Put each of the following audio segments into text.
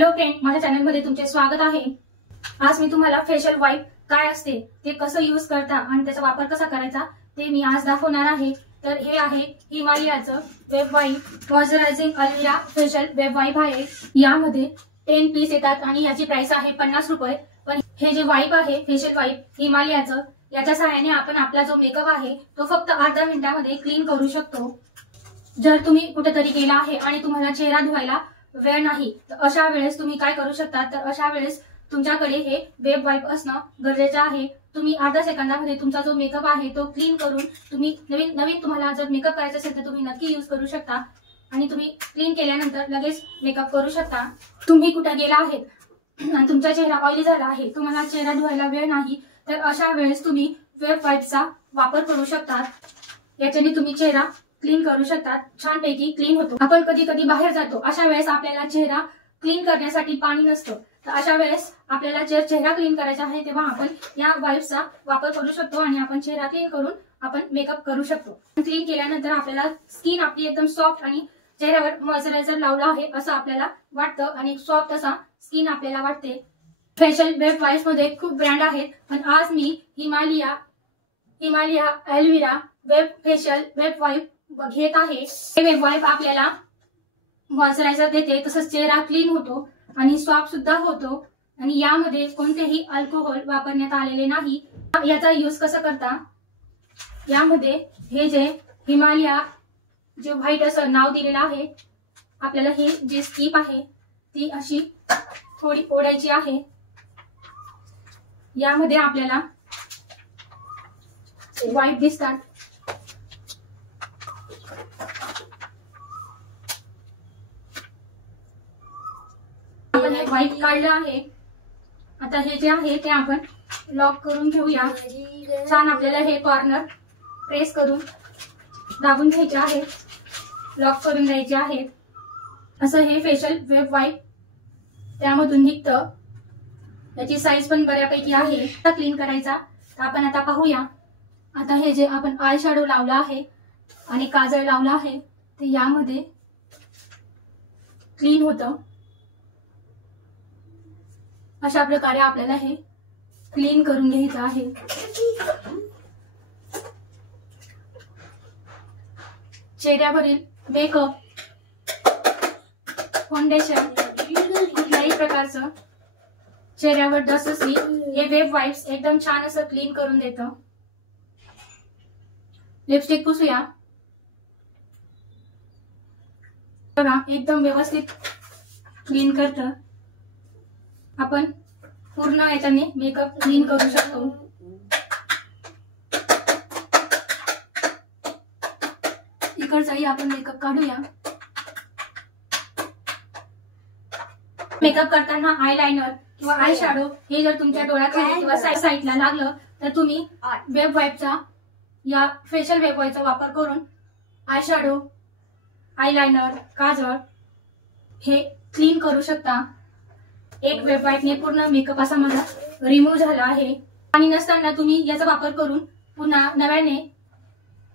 Hello friend, माझ्या चॅनलमध्ये तुमचे स्वागत आहे। आज मी तुम्हाला फेशियल वाईप काय असते ते कसं यूज करता आणि त्याचा वापर कसा करायचा ते मी आज दाखवणार आहे। तर हे आहे हिमालयाचं wet wipe moisturising aloe vera facial wet wipe आहे। यामध्ये 10 पीस येतात आणि याची प्राइस आहे 50 रुपये। पण हे जे वाईप आहे फेशियल वाईप हिमालयाचं, याच्या सहाय्याने आपण आपला जो मेकअप आहे तो फक्त अर्ध्या मिनिटामध्ये क्लीन करू शकतो। जर तुम्ही कुठेतरी गेला आहे आणि तुम्हाला चेहरा धुवायला वेळ नाही तर अशा वेळेस तुम्ही काय करू शकता, तर अशा वेळेस तुमच्याकडे हे वेब वाईप असणं गरजेचं आहे। तुम्ही अर्ध्या सेकंदामध्ये तुमचा जो मेकअप आहे तो क्लीन करून तुम्ही नवीन तुम्हाला जर मेकअप करायचा असेल तर तुम्ही नक्की यूज करू शकता आणि तुम्ही क्लीन केल्यानंतर लगेच मेकअप करू शकता। तुम्ही कुठे गेला आहेत आणि तुमचा चेहरा ऑइली झाला आहे, तुम्हाला चेहरा धुवायला वेळ नाही, तर अशा वेळेस तुम्ही वेब वाईपचा वापर करू शकता। याच्याने तुम्ही चेहरा क्लीन करू शकतात, छानपैकी क्लीन होतो। आपण कधी कधी बाहेर जातो, अशा वेळेस आपल्याला चेहरा क्लीन करण्यासाठी पाणी नसतं, तर अशा वेळेस आपल्याला चेहरा क्लीन करायचा आहे तेव्हा आपण या वाईप्सचा वापर करू शकतो आणि आपण चेहरा क्लीन करून आपण मेकअप करू शकतो। क्लीन केल्यानंतर आपल्याला स्किन आपली एकदम सॉफ्ट आणि चेहऱ्यावर मॉइश्चरायझर लावला आहे असं आपल्याला वाटतं आणि सॉफ्ट असा स्किन आपल्याला वाटते। फेशियल वेब वाईप्स मध्ये खूप ब्रँड आहेत, पण आज मी Himalaya aloe vera wet facial wet wipe घेत आहे। हे वेब वाईप आपल्याला मॉइश्चरायझर देते, तसंच चेहरा क्लीन होतो आणि सॉफ्ट सुद्धा होतो आणि यामध्ये कोणतेही अल्कोहोल वापरण्यात आलेले नाही। याचा यूज कसं करता, यामध्ये हे जे हिमालया जे व्हाईट असं नाव दिलेलं आहे, आपल्याला ही जी स्ट्रीप आहे ती अशी थोडी ओढायची आहे। यामध्ये आपल्याला वाईप दिसतात। आपण हे वाईप काढलं आहे, आता हे जे आहे ते आपण लॉक करून घेऊया। छान आपल्याला हे कॉर्नर प्रेस करून दाबून घ्यायचे आहे, लॉक करून द्यायचे आहेत। असं हे फेशियल वेब वाईप त्यामधून निघतं। याची साईज पण बऱ्यापैकी आहे। क्लीन करायचा तर आपण आता पाहूया। आता हे जे आपण आय शॅडो लावला आहे आणि काजळ लावला आहे ते यामध्ये क्लीन होतं। अशा प्रकारे आपल्याला हे क्लीन करून घ्यायचं आहे। चेहऱ्यावरील मेकअप, फाउंडेशन, कुठल्याही प्रकारचं चेहऱ्यावर डस्ट असली हे वेब वाईप्स एकदम छान असं क्लीन करून देतं। लिपस्टिक पुसूया, बघा एकदम व्यवस्थित क्लीन करतं। आपण पूर्ण याच्याने मेकअप क्लीन करू शकतो। इकडचाही आपण मेकअप काढूया। मेकअप करताना आयलाइनर किंवा आय शॅडो हे जर तुमच्या डोळ्याखाली किंवा साईडला लागलं तर तुम्ही वेब वाईपचा या फेशियल वेब वाईपचा वापर करून आय शॅडो, आयलाइनर, काजळ हे क्लीन करू शकता। एक वेब वाईपने पूर्ण मेकअप असा माझा रिमूव्ह झाला आहे। आणि नसताना तुम्ही याचा वापर करून पुन्हा नव्याने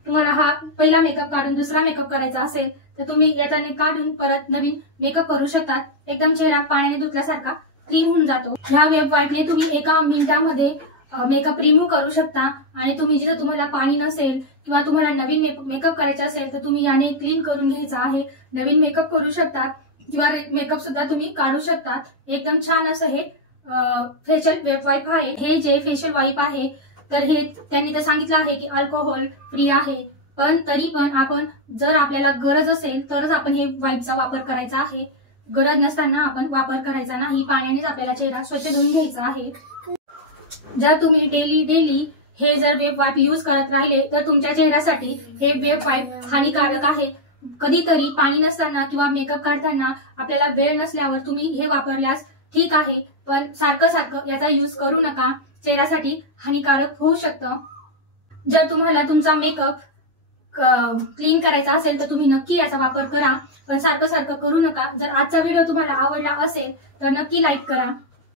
तुम्हाला हा पहिला मेकअप काढून दुसरा मेकअप करायचा असेल तर तुम्ही याच्याने काढून परत नवीन मेकअप करू शकता। एकदम चेहरा पाण्याने धुतल्यासारखा क्लीन होऊन जातो। ह्या वेब वाईपने तुम्ही एका मिनिटामध्ये मेकअप रिमूव्ह करू शकता आणि तुम्ही जिथे तुम्हाला पाणी नसेल किंवा तुम्हाला नवीन मेकअप करायचा असेल तर तुम्ही याने क्लीन करून घ्यायचा आहे, नवीन मेकअप करू शकता किंवा मेकअप सुद्धा तुम्ही काढू शकता। एकदम छान असं हे फेशियल वेब वाईप आहे। हे जे फेशियल वाईप आहे तर हे त्यांनी तर सांगितलं आहे की अल्कोहोल फ्री आहे, पण तरी पण आपण जर आपल्याला गरज असेल तरच आपण हे वाईपचा वापर करायचा आहे। गरज नसताना आपण वापर करायचा नाही। पाण्यानेच आपल्याला चेहरा स्वच्छ धुवून घ्यायचा आहे। जर तुम्ही डेली हे जर वेब वाईप यूज करत राहिले तर तुमच्या चेहऱ्यासाठी हे वेब वाईप हानिकारक आहे। कधीतरी पाणी नसताना किंवा मेकअप काढताना आपल्याला वेळ नसल्यावर तुम्ही हे वापरल्यास ठीक आहे, पण सारखं याचा यूज करू नका, चेहऱ्यासाठी हानिकारक होऊ शकतं। जर तुम्हाला तुमचा मेकअप क्लीन करायचा असेल तर तुम्ही नक्की याचा वापर करा, पण सारखं करू नका। जर आजचा व्हिडिओ तुम्हाला आवडला असेल तर नक्की लाईक करा।